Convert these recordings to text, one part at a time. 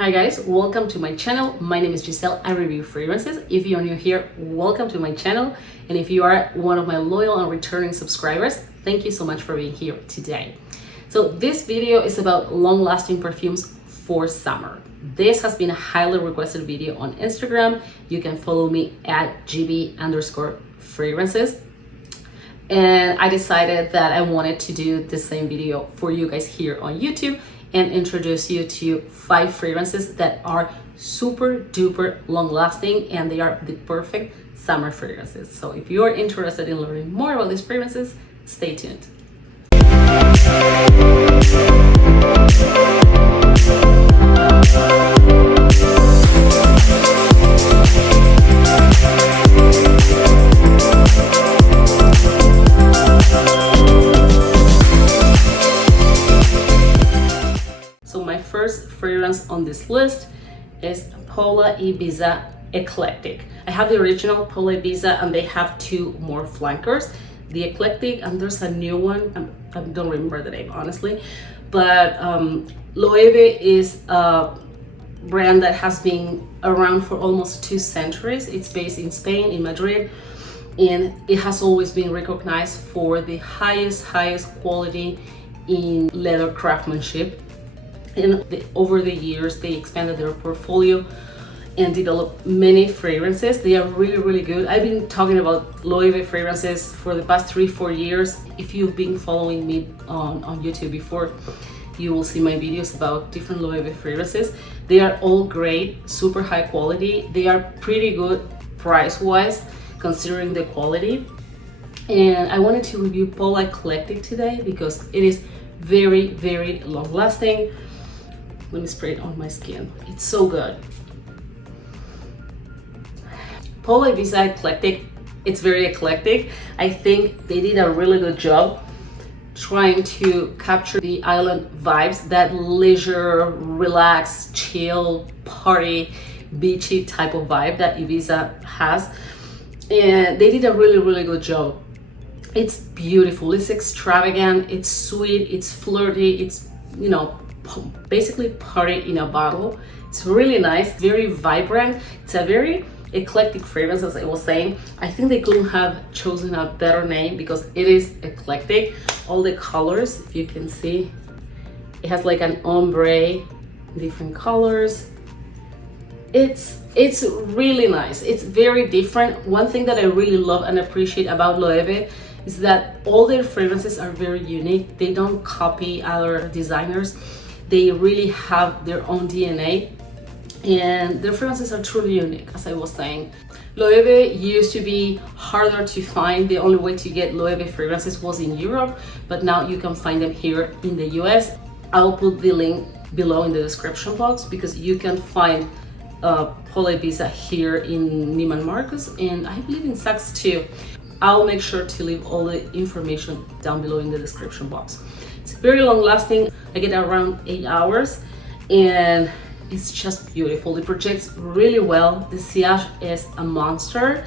Hi guys, welcome to my channel. My name is Giselle. I review fragrances. If you're new here, welcome to my channel. And if you are one of my loyal and returning subscribers, thank you so much for being here today. So this video is about long-lasting perfumes for summer. This has been a highly requested video on Instagram. You can follow me at GB_fragrances. And I decided that I wanted to do the same video for you guys here on YouTube and introduce you to 5 fragrances that are super duper long lasting, and they are the perfect summer fragrances. So if you are interested in learning more about these fragrances, stay tuned. Fragrance on this list is Paula Ibiza Eclectic. I have the original Paula Ibiza and they have 2 more flankers, the Eclectic, and there's a new one. I don't remember the name honestly, but 𝘿𝙗𝙎𝙧𝙯 is a brand that has been around for almost 2 centuries. It's based in Spain, in Madrid, and it has always been recognized for the highest quality in leather craftsmanship. And over the years, they expanded their portfolio and developed many fragrances. They are really good. I've been talking about 𝘿𝙗𝙎𝙧 fragrances for the past 3-4 years. If you've been following me on YouTube before, you will see my videos about different 𝘿𝙗𝙎𝙧 fragrances. They are all great, super high quality. They are pretty good price-wise, considering the quality. And I wanted to review Paula Eclectic today because it is very long-lasting. Let me spray it on my skin. It's so good. Paula Ibiza Eclectic, it's very eclectic. I think they did a really good job trying to capture the island vibes, that leisure, relax, chill, party, beachy type of vibe that Ibiza has. And they did a really good job. It's beautiful, it's extravagant, it's sweet, it's flirty, it's, you know, basically party in a bottle. It's really nice, very vibrant. It's a very eclectic fragrance, as I was saying. I think they couldn't have chosen a better name because it is eclectic. All the colors, if you can see, it has like an ombre, different colors. It's really nice. It's very different. One thing that I really love and appreciate about 𝘿𝙗𝙎𝙧 is that all their fragrances are very unique. They don't copy other designers. They really have their own DNA, and their fragrances are truly unique, as I was saying. 𝘿𝙗𝙎𝙧 used to be harder to find. The only way to get 𝘿𝙗𝙎𝙧 fragrances was in Europe, but now you can find them here in the US. I'll put the link below in the description box because you can find Paula Ibiza here in Neiman Marcus, and I believe in Saks too. I'll make sure to leave all the information down below in the description box. It's very long lasting. I get around 8 hours and it's just beautiful. It projects really well. The sillage is a monster.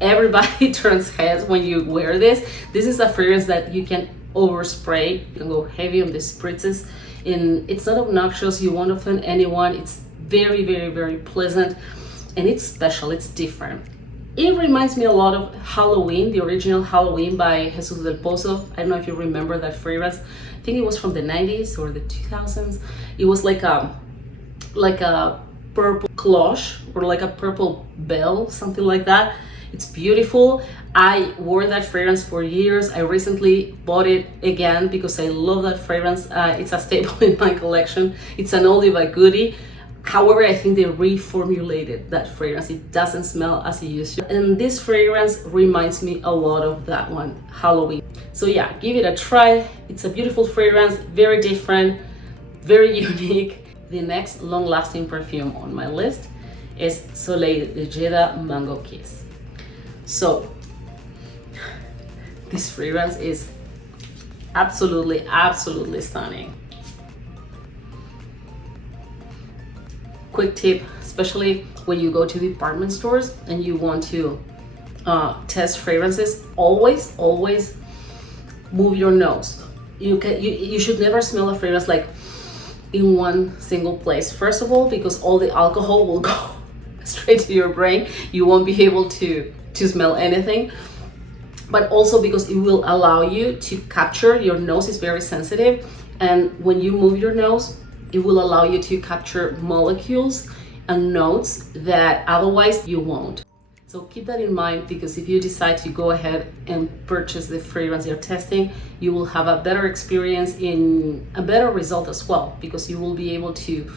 Everybody turns heads when you wear this. This is a fragrance that you can overspray. You can go heavy on the spritzes, and it's not obnoxious. You won't offend anyone. It's very pleasant, and it's special. It's different. It reminds me a lot of Halloween, the original Halloween by 𝘱𝑒sús del Pozo. I don't know if you remember that fragrance. I think it was from the 90s or the 2000s. It was like a purple cloche or like a purple bell, something like that. It's beautiful. I wore that fragrance for years. I recently bought it again because I love that fragrance. It's a staple in my collection. It's an oldie but goodie. However, I think they reformulated that fragrance. It doesn't smell as it used to. And this fragrance reminds me a lot of that one, Halloween. So yeah, give it a try. It's a beautiful fragrance, very different, very unique. The next long-lasting perfume on my list is Soleil de Jeddah Mango Kiss. So this fragrance is absolutely stunning. Quick tip, especially when you go to department stores and you want to test fragrances, always move your nose. You should never smell a fragrance like in one single place. First of all, because all the alcohol will go straight to your brain. You won't be able to smell anything. But also because it will allow you to capture, your nose is very sensitive, and when you move your nose, it will allow you to capture molecules and notes that otherwise you won't. So keep that in mind, because if you decide to go ahead and purchase the fragrance you're testing, you will have a better experience, in a better result as well, because you will be able to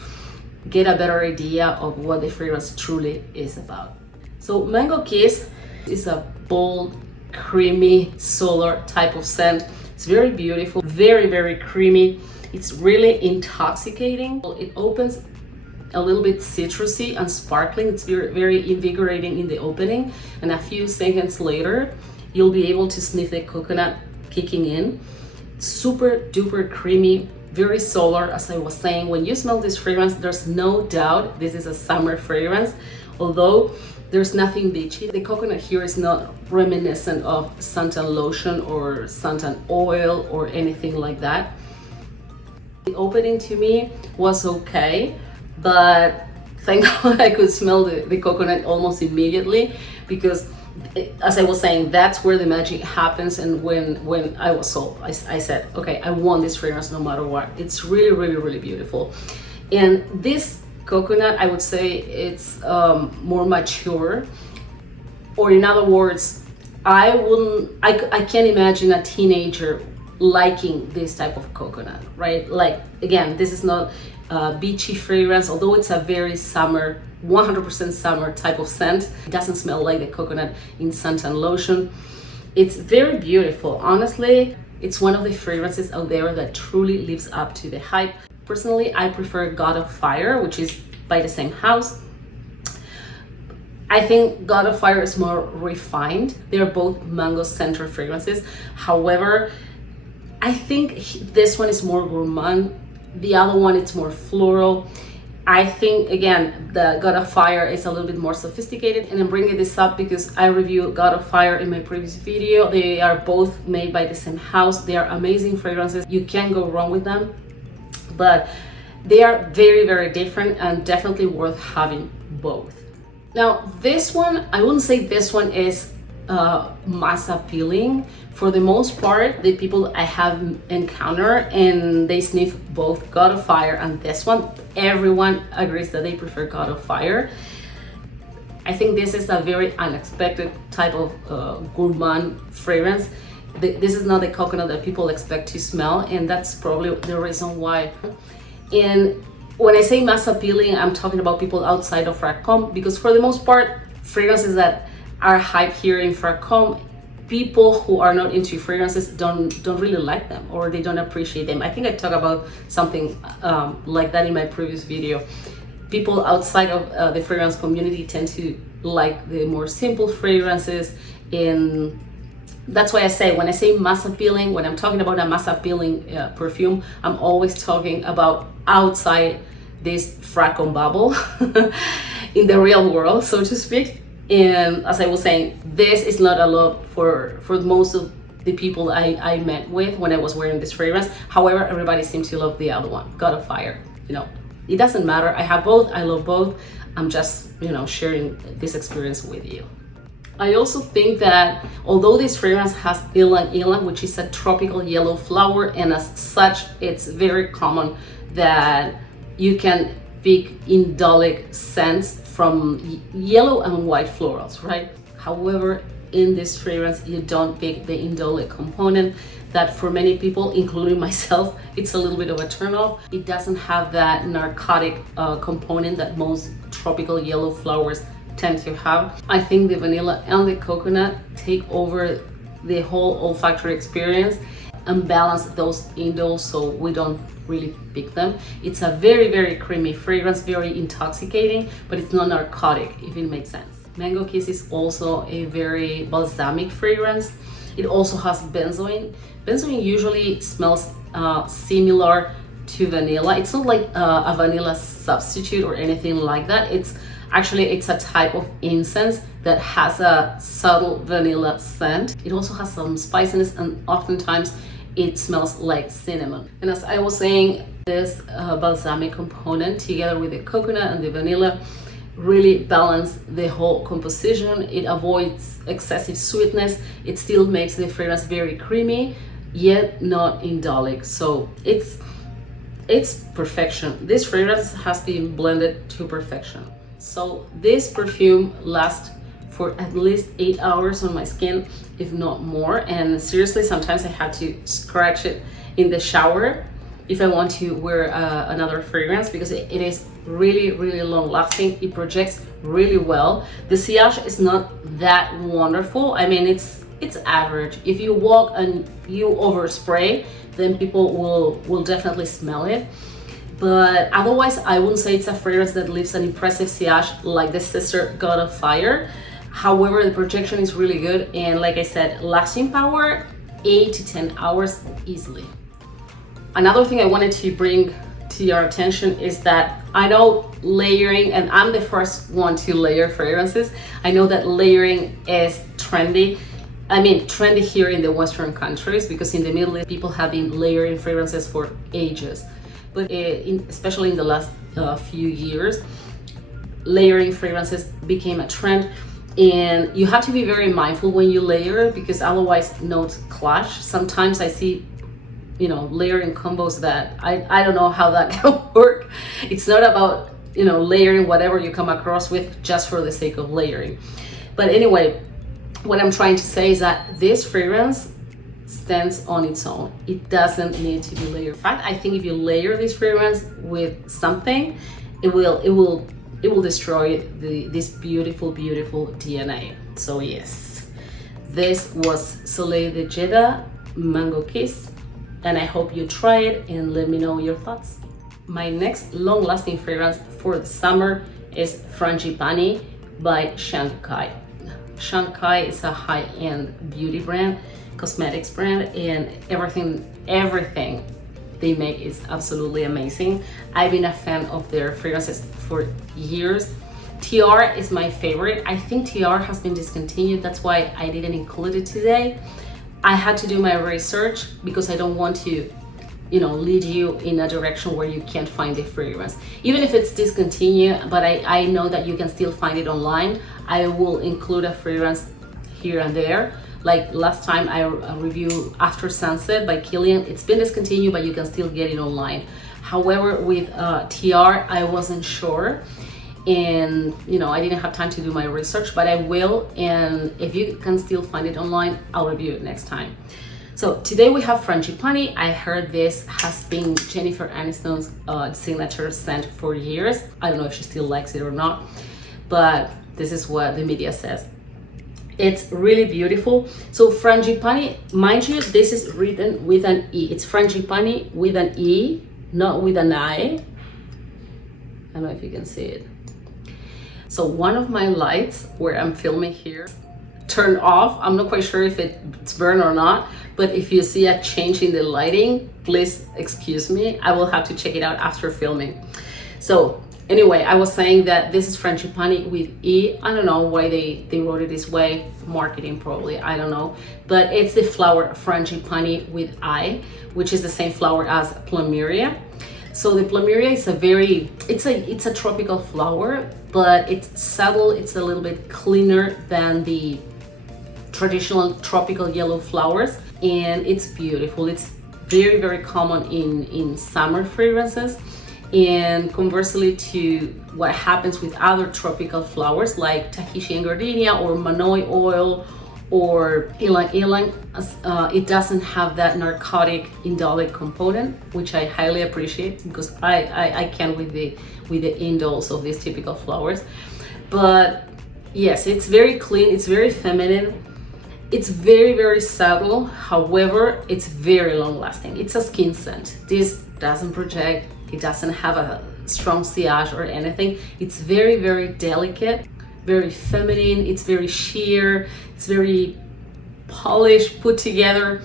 get a better idea of what the fragrance truly is about. So Mango Kiss is a bold, creamy, solar type of scent. It's very beautiful, very, very creamy. It's really intoxicating. It opens a little bit citrusy and sparkling. It's very, very invigorating in the opening, and a few seconds later you'll be able to sniff the coconut kicking in. Super duper creamy, very solar. As I was saying, when you smell this fragrance, there's no doubt this is a summer fragrance. Although there's nothing beachy, the coconut here is not reminiscent of suntan lotion or suntan oil or anything like that. The opening to me was okay, but thank God I could smell the coconut almost immediately, because as I was saying, that's where the magic happens. And when I was sold, I said, okay, I want this fragrance no matter what. It's really, really, really beautiful. And this coconut, I would say it's more mature, or in other words, I can't imagine a teenager liking this type of coconut, right? Like, again, this is not a beachy fragrance, although it's a very summer, 100% summer type of scent. It doesn't smell like the coconut in suntan lotion. It's very beautiful. Honestly, it's one of the fragrances out there that truly lives up to the hype. Personally, I prefer God of Fire, which is by the same house. I think God of Fire is more refined. They're both mango-centered fragrances. However, I think this one is more gourmand. The other one, it's more floral. I think, again, the God of Fire is a little bit more sophisticated, and I'm bringing this up because I reviewed God of Fire in my previous video. They are both made by the same house. They are amazing fragrances. You can't go wrong with them, but they are very, very different and definitely worth having both. Now, this one, I wouldn't say this one is mass appealing. For the most part, the people I have encountered and they sniff both God of Fire and this one, everyone agrees that they prefer God of Fire. I think this is a very unexpected type of gourmand fragrance. This is not the coconut that people expect to smell, and that's probably the reason why. And when I say mass appealing, I'm talking about people outside of Frangipane, because for the most part, fragrances that are hyped here in Frangipane, people who are not into fragrances don't really like them, or they don't appreciate them. I think I talked about something like that in my previous video. People outside of the fragrance community tend to like the more simple fragrances, and that's why I say, when I say mass appealing, when I'm talking about a mass appealing perfume, I'm always talking about outside this Frangipane bubble in the real world, so to speak. And as I was saying, this is not a lot for most of the people I met with when I was wearing this fragrance. However, everybody seems to love the other one, God of Fire. You know, it doesn't matter. I have both. I love both. I'm just, sharing this experience with you. I also think that although this fragrance has ylang-ylang, which is a tropical yellow flower, and as such, it's very common that you can pick indolic scents from yellow and white florals, right? However, in this fragrance, you don't pick the indolic component that for many people, including myself, it's a little bit of a turnoff. It doesn't have that narcotic component that most tropical yellow flowers tend to have. I think the vanilla and the coconut take over the whole olfactory experience and balance those indoles so we don't really pick them. It's a very, very creamy fragrance, very intoxicating, but it's not narcotic, if it makes sense. Mango Kiss is also a very balsamic fragrance. It also has benzoin. Benzoin usually smells similar to vanilla. It's not like a vanilla substitute or anything like that. It's a type of incense that has a subtle vanilla scent. It also has some spiciness, and oftentimes it smells like cinnamon. And as I was saying, this balsamic component together with the coconut and the vanilla really balance the whole composition. It avoids excessive sweetness. It still makes the fragrance very creamy, yet not indolic. So it's perfection. This fragrance has been blended to perfection. So this perfume lasts for at least 8 hours on my skin, if not more. And seriously, sometimes I had to scratch it in the shower if I want to wear another fragrance, because it is really, really long lasting. It projects really well. The sillage is not that wonderful. I mean, it's average. If you walk and you overspray, then people will definitely smell it. But otherwise, I wouldn't say it's a fragrance that leaves an impressive sillage like the Sister God of Fire. However, the projection is really good, and like I said, lasting power 8 to 10 hours easily. Another thing I wanted to bring to your attention is that I know layering, and I'm the first one to layer fragrances. I know that layering is trendy. I mean, trendy here in the Western countries, because in the Middle East, people have been layering fragrances for ages. But especially in the last few years, layering fragrances became a trend. And you have to be very mindful when you layer, because otherwise notes clash. Sometimes I see, layering combos that I don't know how that can work. It's not about, layering whatever you come across with just for the sake of layering. But anyway, what I'm trying to say is that this fragrance stands on its own. It doesn't need to be layered. In fact, I think if you layer this fragrance with something, it will destroy this beautiful DNA. So yes, this was Soleil de Jeddah Mango Kiss, and I hope you try it and let me know your thoughts. My next long-lasting fragrance for the summer is Frangipane by 𝘲𝙗. 𝘲𝙗 is a high-end beauty brand, cosmetics brand, and everything they make is absolutely amazing. I've been a fan of their fragrances for years. 𝘼𝑲 is my favorite. I think 𝘼𝑲 has been discontinued. That's why I didn't include it today. I had to do my research because I don't want to, lead you in a direction where you can't find the fragrance. Even if it's discontinued, but I know that you can still find it online. I will include a fragrance here and there. Like last time I reviewed After Sunset by Kilian. It's been discontinued, but you can still get it online. However, with 𝘼𝑲, I wasn't sure, and I didn't have time to do my research, but I will. And if you can still find it online, I'll review it next time. So today we have Frangipane. I heard this has been Jennifer Aniston's signature scent for years. I don't know if she still likes it or not, but this is what the media says. It's really beautiful. So Frangipane, mind you, this is written with an E. It's Frangipane with an E, not with an I. I don't know if you can see it. So one of my lights where I'm filming here turned off. I'm not quite sure if it's burned or not, but if you see a change in the lighting, please excuse me. I will have to check it out after filming. So anyway, I was saying that this is Frangipane with E. I don't know why they wrote it this way. Marketing probably, I don't know. But it's the flower Frangipane with I, which is the same flower as Plumeria. So the Plumeria is it's a tropical flower, but it's subtle. It's a little bit cleaner than the traditional tropical yellow flowers, and it's beautiful. It's very, very common in summer fragrances. And conversely to what happens with other tropical flowers like Tahitian gardenia or Manoi oil or ylang ylang, it doesn't have that narcotic indolic component, which I highly appreciate because I can with the indoles of these typical flowers. But yes, it's very clean, it's very feminine, it's very, very subtle. However, it's very long lasting. It's a skin scent. This doesn't project. It doesn't have a strong sillage or anything. It's very, very delicate, very feminine. It's very sheer. It's very polished, put together.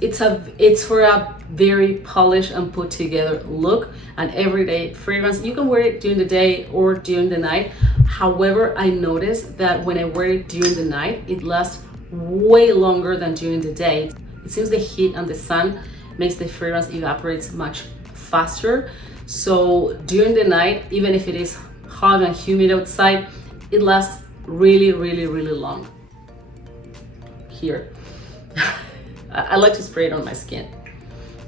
It's for a very polished and put together look. An everyday fragrance. You can wear it during the day or during the night. However, I noticed that when I wear it during the night, it lasts way longer than during the day. It seems the heat and the sun makes the fragrance evaporate much faster. So during the night, even if it is hot and humid outside, it lasts really, really, really long. Here. I like to spray it on my skin.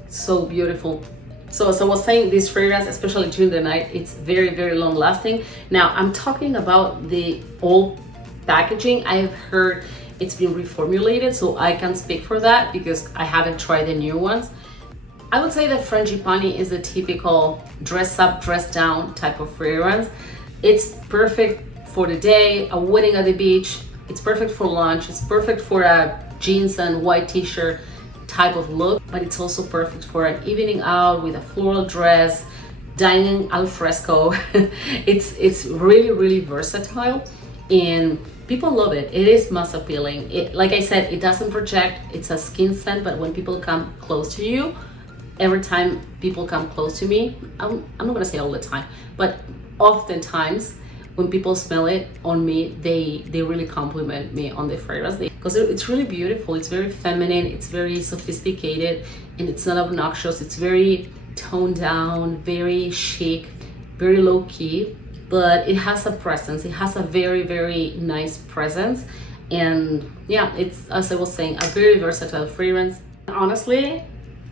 So beautiful. So as I was saying, this fragrance, especially during the night, it's very, very long lasting. Now I'm talking about the old packaging. I have heard it's been reformulated, so I can speak for that because I haven't tried the new ones. I would say that Frangipane is a typical dress up, dress down type of fragrance. It's perfect for the day, a wedding at the beach. It's perfect for lunch. It's perfect for a jeans and white t-shirt type of look, but it's also perfect for an evening out with a floral dress, dining al fresco. It's really, really versatile and people love it. It is mass appealing. Like I said, it doesn't project. It's a skin scent, but when people come close to you, every time people come close to me, I'm not gonna say all the time, but oftentimes when people smell it on me, they really compliment me on the fragrance because it's really beautiful. It's very feminine, it's very sophisticated, and it's not obnoxious. It's very toned down, very chic, very low key, but it has a presence. It has a very, very nice presence. And yeah, it's, as I was saying, a very versatile fragrance. Honestly,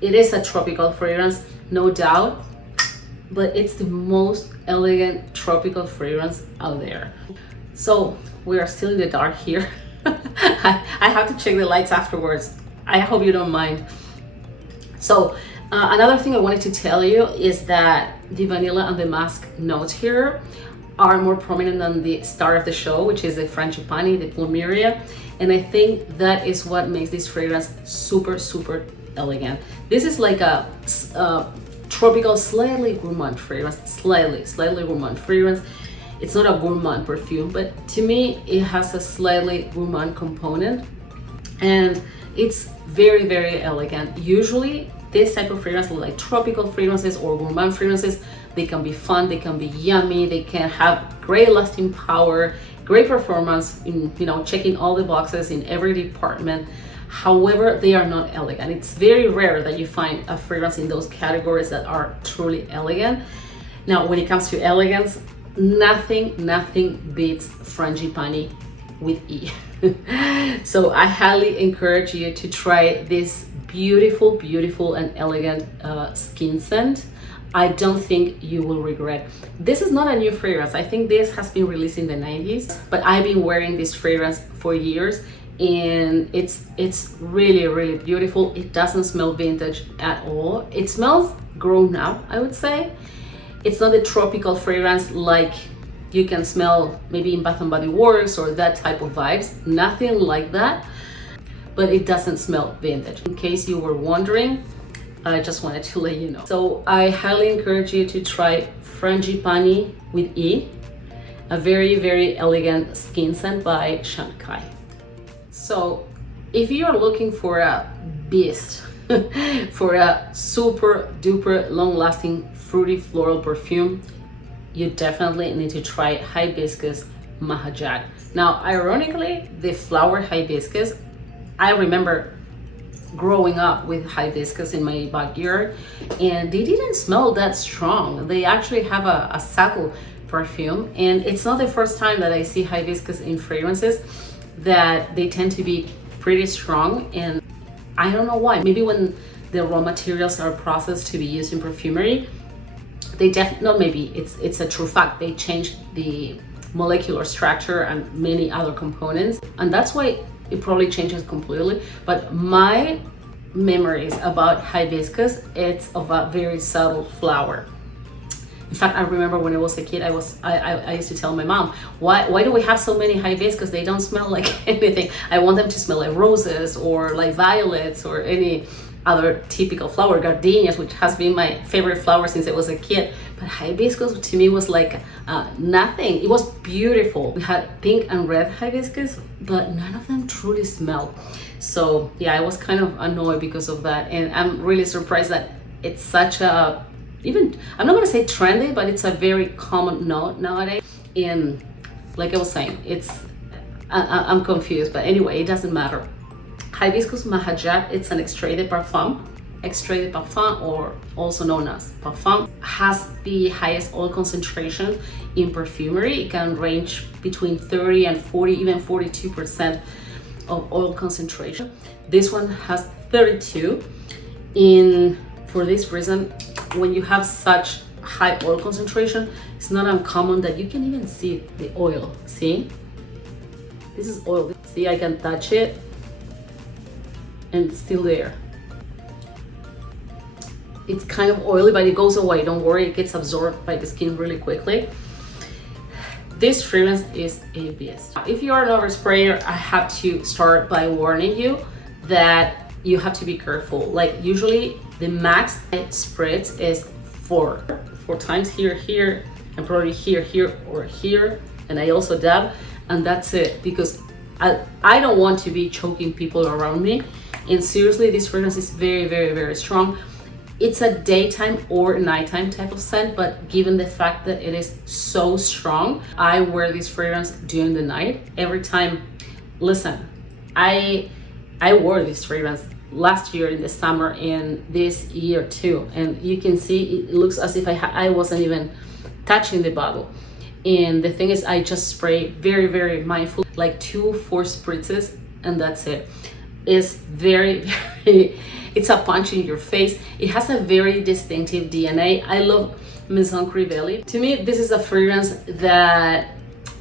it is a tropical fragrance, no doubt, but it's the most elegant tropical fragrance out there. So we are still in the dark here. I have to check the lights afterwards. I hope you don't mind. So another thing I wanted to tell you is that the vanilla and the musk notes here are more prominent than the star of the show, which is the Frangipane, the Plumeria. And I think that is what makes this fragrance super, super elegant. This is like a tropical, slightly gourmand fragrance, slightly gourmand fragrance. It's not a gourmand perfume, but to me, it has a slightly gourmand component, and it's very, very elegant. Usually, this type of fragrance, like tropical fragrances or gourmand fragrances, they can be fun, they can be yummy, they can have great lasting power, great performance in, checking all the boxes in every department. However, they are not elegant. It's very rare that you find a fragrance in those categories that are truly elegant. Now, when it comes to elegance, nothing beats Frangipane with E. So I highly encourage you to try this beautiful, beautiful and elegant skin scent. I don't think you will regret. This is not a new fragrance. I think this has been released in the 90s, but I've been wearing this fragrance for years, and it's really, really beautiful. It doesn't smell vintage at all. It smells grown up, I would say. It's not a tropical fragrance like you can smell maybe in Bath & Body Works or that type of vibes. Nothing like that, but it doesn't smell vintage. In case you were wondering, I just wanted to let you know. So I highly encourage you to try Frangipane with E, a very, very elegant skin scent by Shanghai. So if you are looking for a beast, for a super duper long lasting fruity floral perfume, you definitely need to try Hibiscus Mahajad. Now, ironically, the flower hibiscus, I remember growing up with hibiscus in my backyard, and they didn't smell that strong. They actually have a subtle perfume, and it's not the first time that I see hibiscus in fragrances that they tend to be pretty strong. And I don't know why. Maybe when the raw materials are processed to be used in perfumery, they not maybe, it's a true fact, they changed the molecular structure and many other components, and that's why it probably changes completely. But my memories about hibiscus, it's of a very subtle flower. In fact, I remember when I was a kid, I used to tell my mom, why do we have so many hibiscus? They don't smell like anything. I want them to smell like roses or like violets or any other typical flower, gardenias, which has been my favorite flower since I was a kid. But hibiscus to me was like nothing. It was beautiful. We had pink and red hibiscus, but none of them truly smelled. So yeah, I was kind of annoyed because of that. And I'm really surprised that it's such a, even, I'm not gonna say trendy, but it's a very common note nowadays. And like I was saying, I'm confused, but anyway, it doesn't matter. Hibiscus Mahajad, it's an extrait de parfum. Extrait de parfum, or also known as parfum, has the highest oil concentration in perfumery. It can range between 30 and 40, even 42% of oil concentration. This one has 32. For this reason, when you have such high oil concentration, it's not uncommon that you can even see the oil. See? This is oil. See, I can touch it and it's still there. It's kind of oily, but it goes away. Don't worry, it gets absorbed by the skin really quickly. This fragrance is a beast. If you are an oversprayer, I have to start by warning you that you have to be careful. Like usually the max I spritz is four times here, and probably here, or here. And I also dab, and that's it, because I don't want to be choking people around me. And seriously, this fragrance is very, very, very strong. It's a daytime or nighttime type of scent, but given the fact that it is so strong, I wear this fragrance during the night. Every time, listen, I wore this fragrance last year in the summer and this year too. And you can see it looks as if I wasn't even touching the bottle. And the thing is, I just spray very, very mindful, like 2-4 spritzes, and that's it. It's very, very, it's a punch in your face. It has a very distinctive DNA. I love Maison Crivelli. To me, this is a fragrance that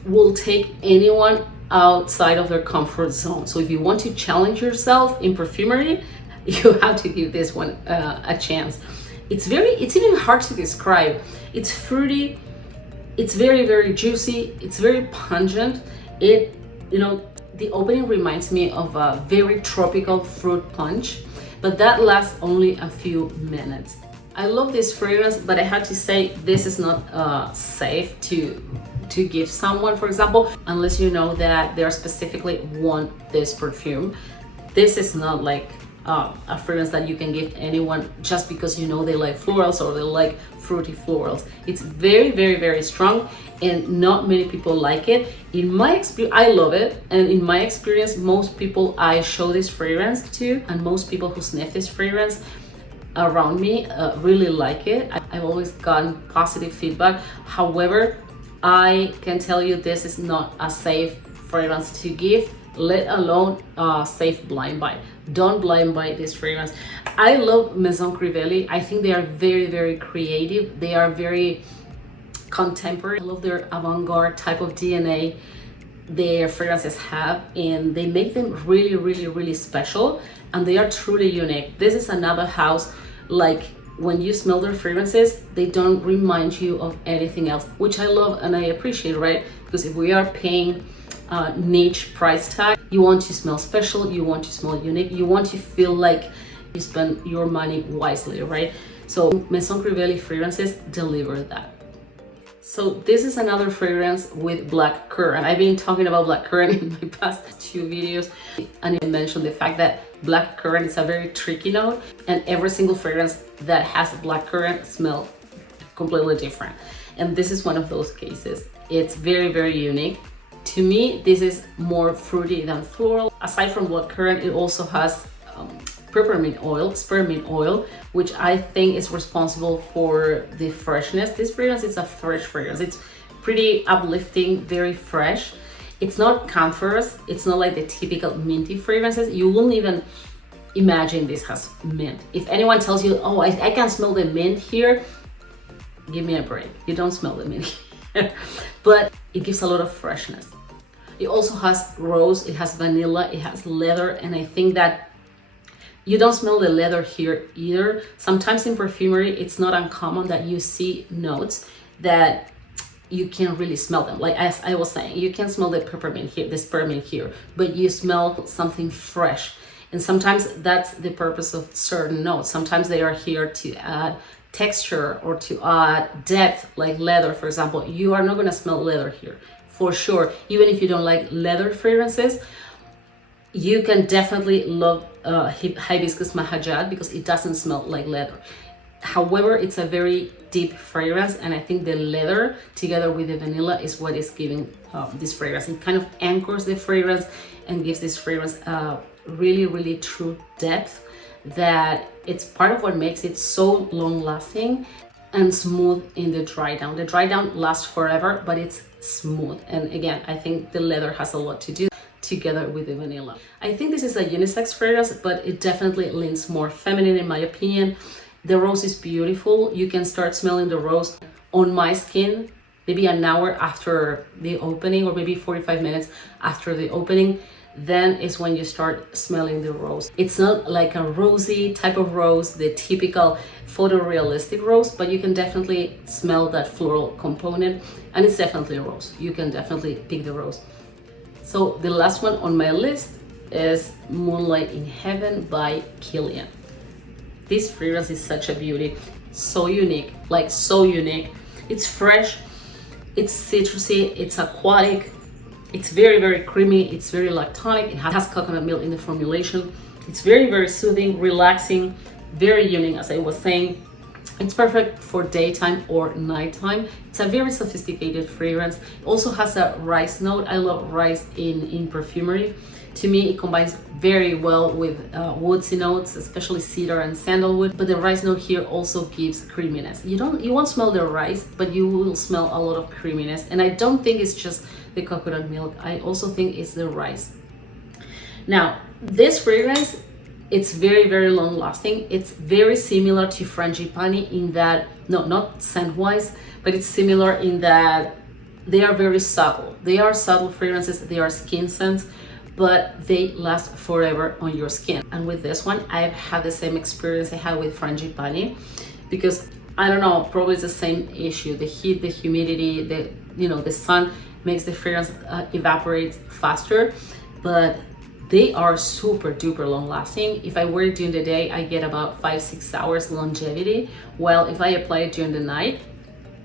will take anyone outside of their comfort zone. So if you want to challenge yourself in perfumery, you have to give this one a chance. It's even hard to describe. It's fruity, it's very, very juicy, it's very pungent. The opening reminds me of a very tropical fruit punch, but that lasts only a few minutes. I love this fragrance, but I have to say this is not safe to give someone, for example, unless you know that they specifically want this perfume. This is not like a fragrance that you can give anyone just because you know they like florals or they like fruity florals. It's very, very, very strong, and not many people like it. In my experience, I love it, and in my experience, most people I show this fragrance to, and most people who sniff this fragrance around me really like it. I've always gotten positive feedback. However, I can tell you this is not a safe fragrance to give, let alone safe blind buy. Don't blind buy this fragrance. I love Maison Crivelli. I think they are very, very creative. They are very contemporary. I love their avant-garde type of DNA their fragrances have, and they make them really, really, really special, and they are truly unique. This is another house, like when you smell their fragrances, they don't remind you of anything else, which I love and I appreciate, right? Because if we are paying niche price tag, you want to smell special, you want to smell unique, you want to feel like you spend your money wisely, right? So Maison Crivelli fragrances deliver that. So this is another fragrance with black currant. I've been talking about black currant in my past 2 videos, and I mentioned the fact that black currant is a very tricky note, and every single fragrance that has black currant smells completely different. And this is one of those cases. It's very, very unique. To me, this is more fruity than floral. Aside from black currant, it also has peppermint oil, spearmint oil, which I think is responsible for the freshness. This fragrance is a fresh fragrance. It's pretty uplifting, very fresh. It's not camphorous. It's not like the typical minty fragrances. You wouldn't even imagine this has mint. If anyone tells you, oh, I can smell the mint here, give me a break. You don't smell the mint here. But it gives a lot of freshness. It also has rose, it has vanilla, it has leather, and I think that you don't smell the leather here either. Sometimes in perfumery, it's not uncommon that you see notes that you can't really smell them. Like as I was saying, you can smell the peppermint here, the spearmint here, but you smell something fresh. And sometimes that's the purpose of certain notes. Sometimes they are here to add texture or to add depth, like leather, for example. You are not gonna smell leather here, for sure. Even if you don't like leather fragrances, you can definitely love Hibiscus Mahajad because it doesn't smell like leather. However, it's a very deep fragrance, and I think the leather together with the vanilla is what is giving this fragrance. It kind of anchors the fragrance and gives this fragrance really true depth that it's part of what makes it so long lasting and smooth in the dry down. The dry down lasts forever, but it's smooth. And again, I think the leather has a lot to do together with the vanilla. I think this is a unisex fragrance, but it definitely leans more feminine in my opinion. The rose is beautiful. You can start smelling the rose on my skin maybe an hour after the opening, or maybe 45 minutes after the opening. Then is when you start smelling the rose. It's not like a rosy type of rose, the typical photorealistic rose, but you can definitely smell that floral component, and it's definitely a rose. You can definitely pick the rose. So the last one on my list is Moonlight in Heaven by Kilian. This fragrance is such a beauty, so unique, like so unique. It's fresh, it's citrusy, it's aquatic, it's very creamy, it's very lactonic, it has coconut milk in the formulation. It's very soothing, relaxing, very unique, as I was saying. It's perfect for daytime or nighttime. It's a very sophisticated fragrance. It also has a rice note. I love rice in perfumery. To me, it combines very well with woodsy notes, especially cedar and sandalwood. But the rice note here also gives creaminess. You won't smell the rice, but you will smell a lot of creaminess. And I don't think it's just the coconut milk. I also think it's the rice. Now, this fragrance, it's very long lasting. It's very similar to Frangipane in that, no, not scent wise, but it's similar in that they are very subtle. They are subtle fragrances, they are skin scents, but they last forever on your skin. And with this one, I've had the same experience I had with Frangipane, because I don't know, probably it's the same issue. The heat, the humidity, the sun makes the fragrance evaporate faster, but they are super duper long lasting. If I wear it during the day, I get about 5-6 hours longevity. While if I apply it during the night,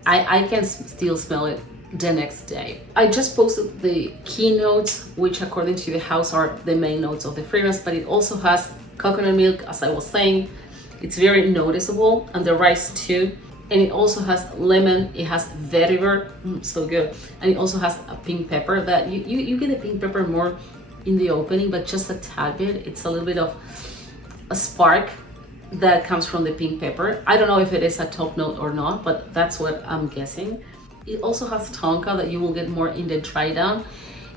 I can still smell it the next day. I just posted the key notes, which according to the house are the main notes of the fragrance, but it also has coconut milk, as I was saying. It's very noticeable, and the rice too. And it also has lemon, it has vetiver, so good. And it also has a pink pepper that you get the pink pepper more in the opening, but just a tad bit. It's a little bit of a spark that comes from the pink pepper. I don't know if it is a top note or not, but that's what I'm guessing. It also has tonka that you will get more in the dry down,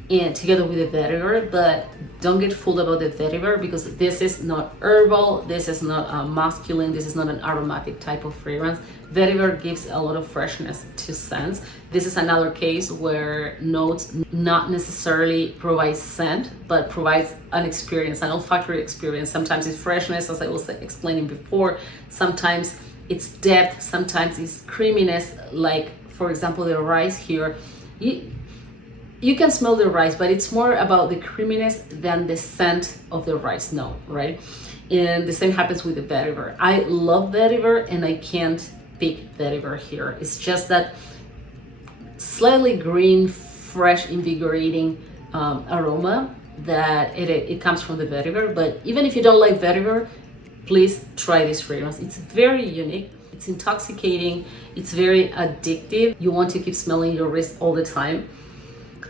and together with the vetiver, but don't get fooled about the vetiver, because this is not herbal, this is not masculine, this is not an aromatic type of fragrance. Vetiver gives a lot of freshness to scents. This is another case where notes not necessarily provide scent, but provides an experience, an olfactory experience. Sometimes it's freshness, as I was explaining before. Sometimes it's depth, sometimes it's creaminess, like for example the rice here. You can smell the rice, but it's more about the creaminess than the scent of the rice note, right? And the same happens with the vetiver. I love vetiver, and I can't pick vetiver here. It's just that slightly green, fresh, invigorating aroma that it comes from the vetiver. But even if you don't like vetiver, please try this fragrance. It's very unique. It's intoxicating. It's very addictive. You want to keep smelling your wrist all the time.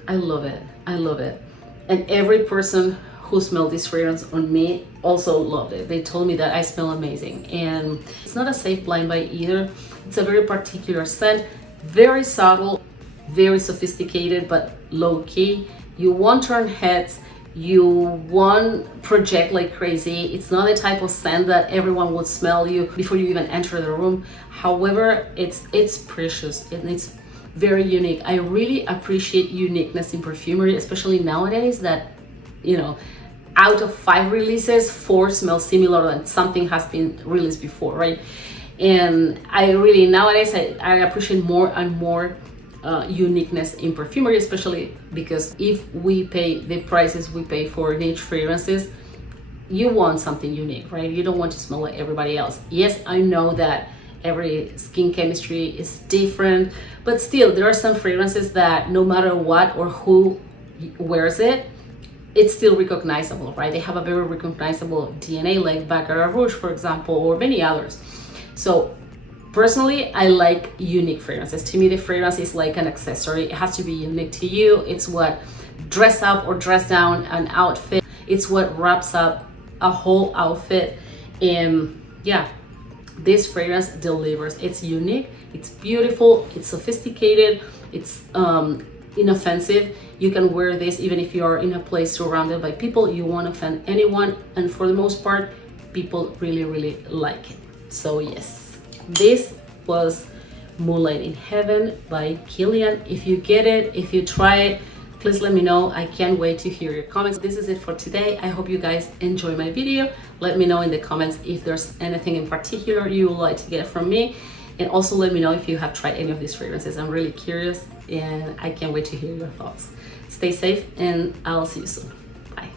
I love it. I love it. And every person who smelled this fragrance on me also loved it. They told me that I smell amazing. And it's not a safe blind buy either. It's a very particular scent, very subtle, very sophisticated, but low key. You won't turn heads. You won't project like crazy. It's not the type of scent that everyone would smell you before you even enter the room. However, it's precious and it's very unique. I really appreciate uniqueness in perfumery, especially nowadays that, out of 5 releases, 4 smell similar and something has been released before, right? And I really, nowadays, I appreciate more and more uniqueness in perfumery, especially because if we pay the prices we pay for niche fragrances, you want something unique, right? You don't want to smell like everybody else. Yes, I know that every skin chemistry is different, but still there are some fragrances that no matter what or who wears it, it's still recognizable, right? They have a very recognizable DNA, like Baccarat Rouge, for example, or many others. So personally, I like unique fragrances. To me, the fragrance is like an accessory. It has to be unique to you. It's what dress up or dress down an outfit. It's what wraps up a whole outfit. And yeah, this fragrance delivers. It's unique, it's beautiful, it's sophisticated, it's inoffensive. You can wear this even if you are in a place surrounded by people. You won't offend anyone, and for the most part, people really like it. So yes, this was Moonlight in Heaven by Kilian. If you get it, if you try it, please let me know. I can't wait to hear your comments. This is it for today. I hope you guys enjoy my video. Let me know in the comments if there's anything in particular you would like to get from me. And also let me know if you have tried any of these fragrances. I'm really curious and I can't wait to hear your thoughts. Stay safe and I'll see you soon. Bye.